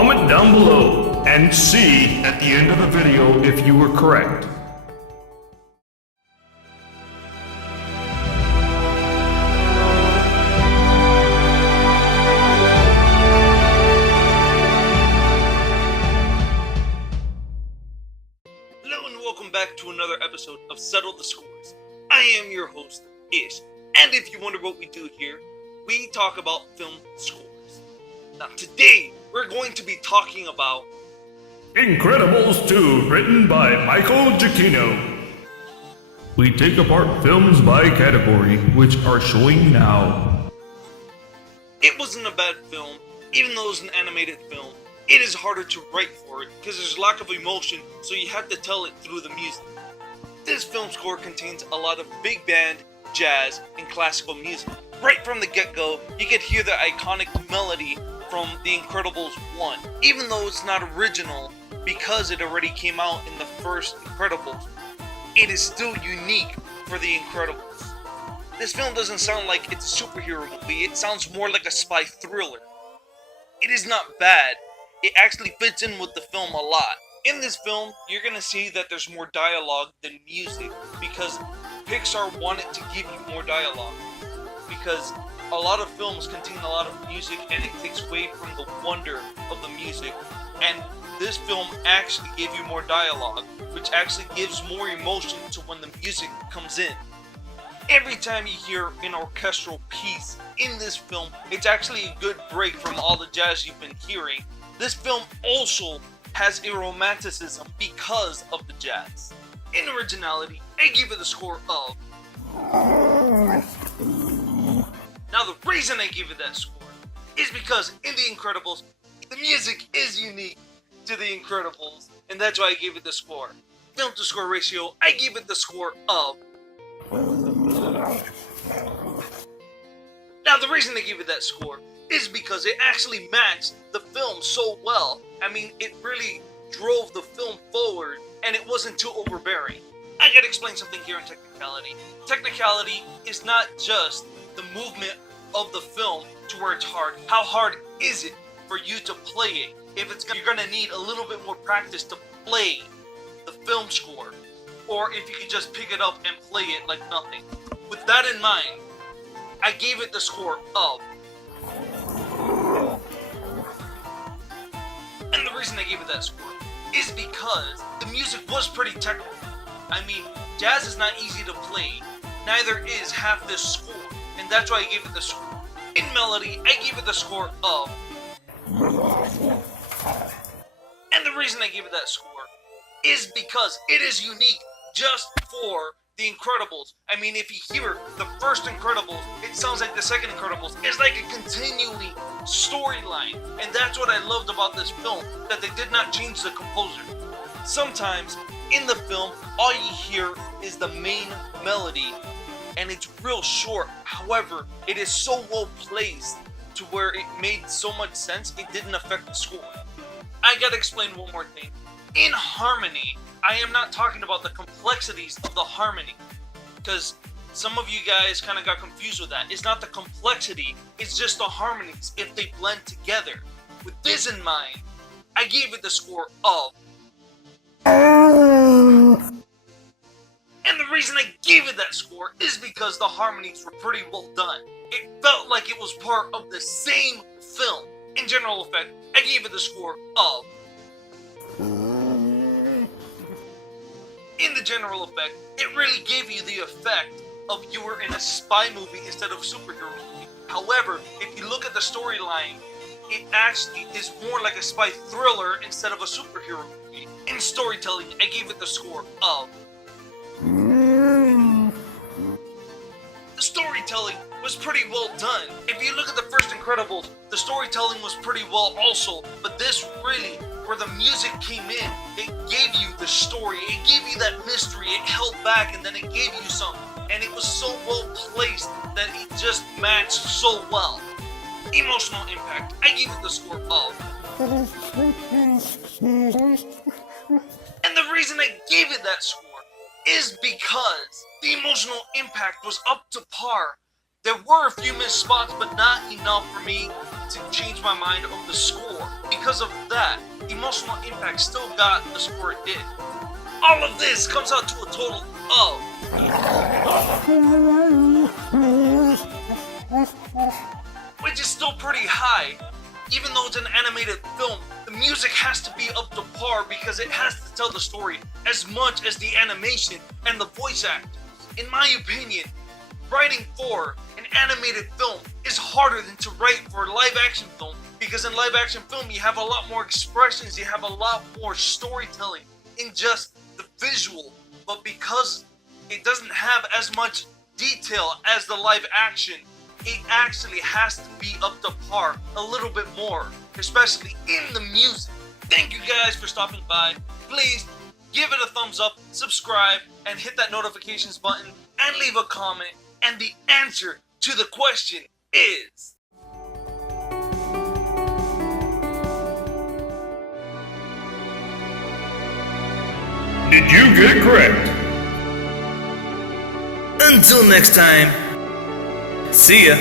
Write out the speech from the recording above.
Comment down below and see at the end of the video if you were correct. Hello and welcome back to another episode of Settle the Scores. I am your host, Ish, and if you wonder what we do here, we talk about film scores. Now today, we're going to be talking about Incredibles 2, written by Michael Giacchino. We take apart films by category, which are showing now. it wasn't a bad film, even though it was an animated film. It is harder to write for it because there's lack of emotion, so you have to tell it through the music. This film score contains a lot of big band, jazz, and classical music. Right from the get-go, you could hear the iconic melody from The Incredibles 1, even though it's not original because it already came out in the first Incredibles. It is still unique for The Incredibles. This film doesn't sound like it's a superhero movie, it sounds more like a spy thriller. It is not bad, it actually fits in with the film a lot. In this film, you're gonna see that there's more dialogue than music because Pixar wanted to give you more dialogue. Because a lot of films contain a lot of music and it takes away from the wonder of the music. And this film actually gave you more dialogue, which actually gives more emotion to when the music comes in. Every time you hear an orchestral piece in this film, it's actually a good break from all the jazz you've been hearing. This film also has a romanticism because of the jazz. In originality, I give it a score of... Now the reason I give it that score is because in The Incredibles, the music is unique to The Incredibles, and that's why I gave it the score. Film to score ratio, I give it the score of... Now the reason I give it that score is because it actually matched the film so well. I mean, it really drove the film forward, and it wasn't too overbearing. I gotta explain something here in technicality. Technicality is not just the movement of the film to where it's hard. How hard is it for you to play it? You're gonna need a little bit more practice to play the film score, or if you could just pick it up and play it like nothing. With that in mind, I gave it the score of... And the reason I gave it that score is because the music was pretty technical. I mean, jazz is not easy to play, neither is half this score, and that's why I gave it the score. In melody, I gave it the score of... And the reason I gave it that score is because it is unique just for The Incredibles. I mean, if you hear the first Incredibles, it sounds like the second Incredibles. It's like a continuing storyline, and that's what I loved about this film, that they did not change the composer. Sometimes, in the film, all you hear is the main melody, and it's real short. However, it is so well placed to where it made so much sense, it didn't affect the score. I gotta explain one more thing. In harmony, I am not talking about the complexities of the harmony, because some of you guys kind of got confused with that. It's not the complexity, it's just the harmonies, if they blend together. With this in mind, I gave it the score of... And the reason I gave it that score is because the harmonies were pretty well done. It felt like it was part of the same film. In general effect, I gave it the score of... In the general effect, it really gave you the effect of you were in a spy movie instead of a superhero movie. However, if you look at the storyline, it actually is more like a spy thriller instead of a superhero movie. In storytelling, I gave it the score of... The storytelling was pretty well done. If you look at the first Incredibles, the storytelling was pretty well also, but this really, where the music came in, it gave you the story, it gave you that mystery, it held back and then it gave you something. And it was so well placed that it just matched so well. Emotional impact, I gave it the score of... And the reason I gave it that score is because the emotional impact was up to par. There were a few missed spots, but not enough for me to change my mind of the score. because of that, emotional impact still got the score it did. All of this comes out to a total of... which is still pretty high. Even though it's an animated film, the music has to be up to par because it has to tell the story as much as the animation and the voice actors. In my opinion, writing for an animated film is harder than to write for a live action film, because in live action film you have a lot more expressions, you have a lot more storytelling in just the visual, but because it doesn't have as much detail as the live action, it actually has to be up to par a little bit more, especially in the music. Thank you guys for stopping by. Please give it a thumbs up, subscribe, and hit that notifications button, and leave a comment. And the answer to the question is... Did you get it correct? Until next time, see ya.